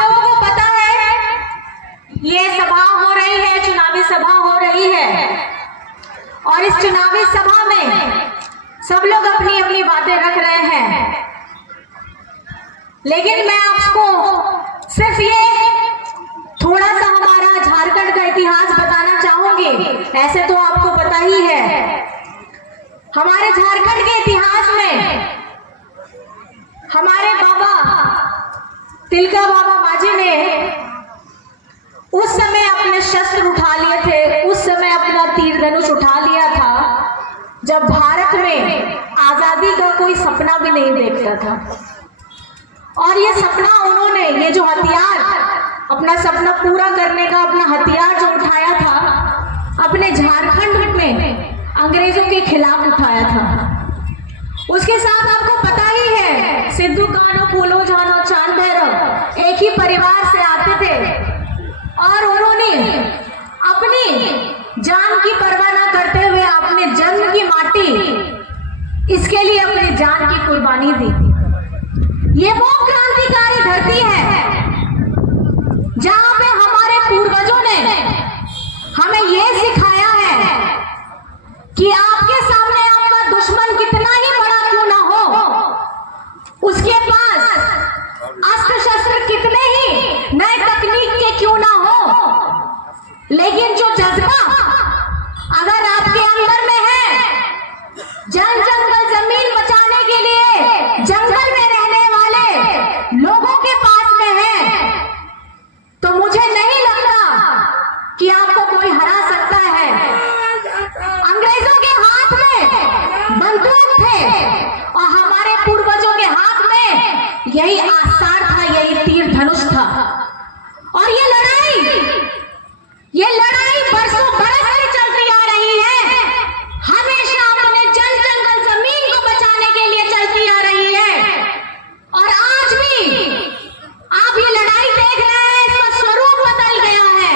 लोगों को पता है ये सभा हो रही है, चुनावी सभा हो रही है, और इस चुनावी सभा में सब लोग अपनी अपनी बातें रख रहे हैं, लेकिन मैं आपको सिर्फ ये थोड़ा सा हमारा झारखंड का इतिहास बताना चाहूंगी। ऐसे तो आपको पता ही है, हमारे झारखंड के इतिहास में हमारे बाबा तिलका बाबा माझी ने उस समय अपने शस्त्र उठा लिए थे, उस समय अपना तीर धनुष उठा लिया था जब भारत में आजादी का कोई सपना भी नहीं देखता था। और ये सपना उन्होंने, ये जो हथियार, अपना सपना पूरा करने का अपना हथियार जो उठाया था, अपने झारखंड में अंग्रेजों के खिलाफ उठाया था। उसके साथ आपको पता ही है, सिद्धू कान्हू, फूलो झानो, चांद भैरव एक ही परिवार से आते थे और उन्होंने अपनी जान की परवाह न करते हुए अपने जन्म की माटी, इसके लिए अपनी जान की कुर्बानी दी। ये वो क्रांतिकारी धरती है जहां पे हमारे पूर्वजों ने हमें ये सिखाया है कि आपके सामने आपका दुश्मन कितना ही बड़ा क्यों ना हो, उसके पास अस्त्र शस्त्र कितने ही नए तकनीक के क्यों ना हो, लेकिन जो जज्बा अगर आपके अंदर में है, जंगल जमीन बचाने के लिए जंगल में रहने वाले लोगों के पास में है, तो मुझे नहीं लगता कि आपको कोई हरा सकता है। अंग्रेजों के हाथ में बंदूक थे और हमारे पूर्वजों के हाथ में यही आसार था, यही तीर धनुष था। और ये लड़ाई बरसों बरस से चलती आ रही है, हमेशा अपने जंगल जमीन को बचाने के लिए चलती आ रही है। और आज भी आप ये लड़ाई देख रहे हैं, इसका स्वरूप बदल गया है।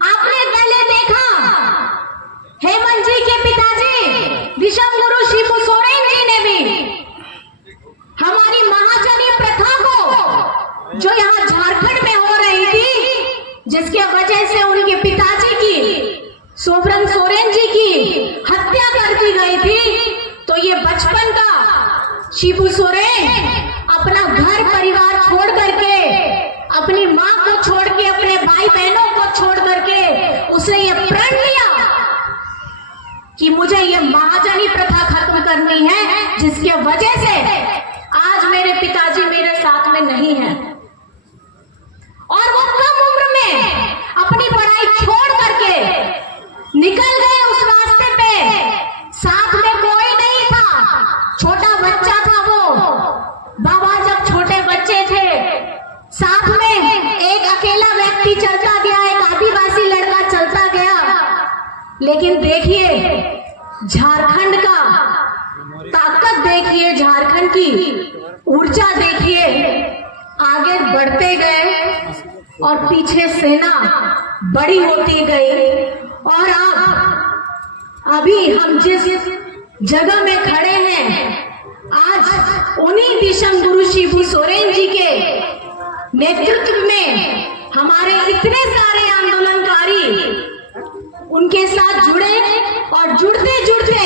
आपने पहले देखा हेमंत जी के पिताजी विश्व गुरु शिबू सोरेन जी ने भी हमारी महाजनी प्रथा को, जो यहाँ झारखंड में हो रही थी, जिसके वजह से उनके पिताजी की, सोबरन सोरेन जी की हत्या कर दी गई थी, तो ये बचपन का शिबू सोरेन अपना घर परिवार छोड़ करके, अपनी माँ को छोड़ के, अपने भाई बहनों को छोड़ करके उसने ये प्रण लिया कि मुझे ये महाजनी प्रथा खत्म करनी है, जिसके वजह से आज मेरे पिताजी मेरे साथ में नहीं है। और वो कम उम्र में अपनी पढ़ाई छोड़ करके निकल गए उस रास्ते पे, साथ में कोई नहीं था, छोटा बच्चा था वो। बाबा जब छोटे बच्चे थे, साथ में एक अकेला व्यक्ति चलता गया, एक आदिवासी लड़का चलता गया। लेकिन देखिए झारखंड का ताकत, देखिए झारखंड की ऊर्जा, देखिए आगे बढ़ते गए और पीछे सेना बड़ी होती गई। और अभी हम जिस जगह में खड़े हैं, आज उन्हीं विश्व गुरु शिबू सोरेन जी के नेतृत्व में हमारे इतने सारे आंदोलनकारी उनके साथ जुड़े, और जुड़ते जुड़ते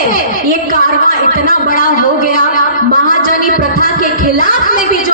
ये कारवां इतना बड़ा हो गया। महाजनी प्रथा के खिलाफ में भी जो